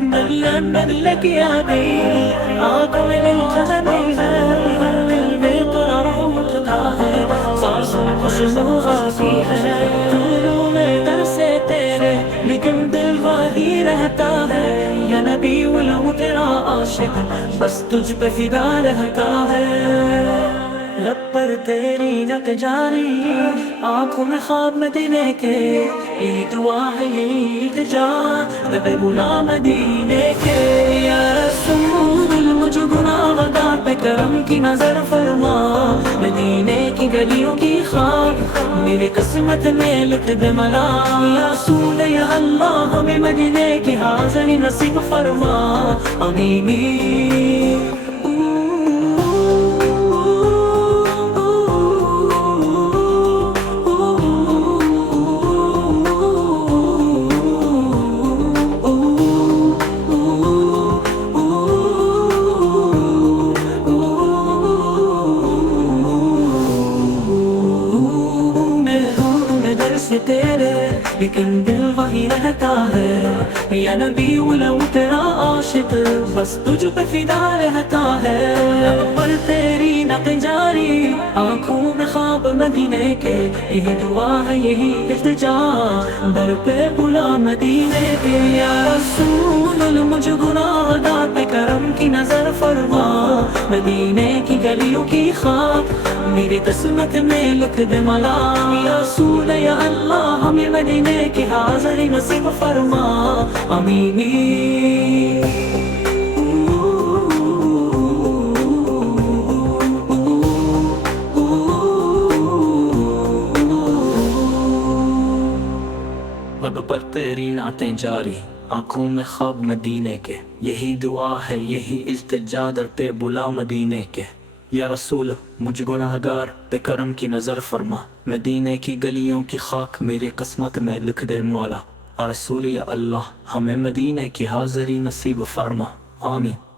ملك يا دين آنکھوں للجہنی ہے، دل میں ترا اٹھتا ہے، سانسوں خوشبو آتی ہے، دلوں میں در سے تیرے لیکن دل وہی رہتا ہے، یا نبی ولو تیرا عاشق بس تجھ پہ فدا رہتا ہے۔ لب پر تیری نت جاری، آنکھوں میں خواب مدینے کے، یہ دعا ہے یہ التجا بے غلام مدینے کے۔ یا رسول مجھ گناہ گار پہ کرم کی نظر فرما، مدینے کی گلیوں کی خاک میری قسمت میں لکھ دے ملا۔ یا رسول یا اللہ ہمیں مدینے کی حاضری نصیب فرما، آمین۔ تیرے لیکن دل وہی رہتا ہے، یا نبی ولو تیرا عاشق بس تجھ پہ فدا رہتا ہے۔ لب پر تیری نت جاری، آنکھوں میں خواب مدینے کے، یہ دعا ہے یہی التجا در پہ بلا مدینے کے۔ یا رسول مجھ گناہ گار پہ کرم کی نظر فرما، مدینے کی گلیوں کی خواب میری قسمت میں لکھ دے ملا۔ یا رسول یا اللہ ہمیں مدینے کی حاضری نصیب فرما، آمین۔ لب پر تیری نعتیں جاری، آنکھوں میں خواب مدینے کے، یہی دعا ہے یہی التجا در پہ بلا مدینے کے۔ یا رسول مجھ گناہ گار پہ کرم کی نظر فرما، مدینے کی گلیوں کی خاک میری قسمت میں لکھ دے مولا۔ یا رسول یا اللہ ہمیں مدینے کی حاضری نصیب فرما، آمین۔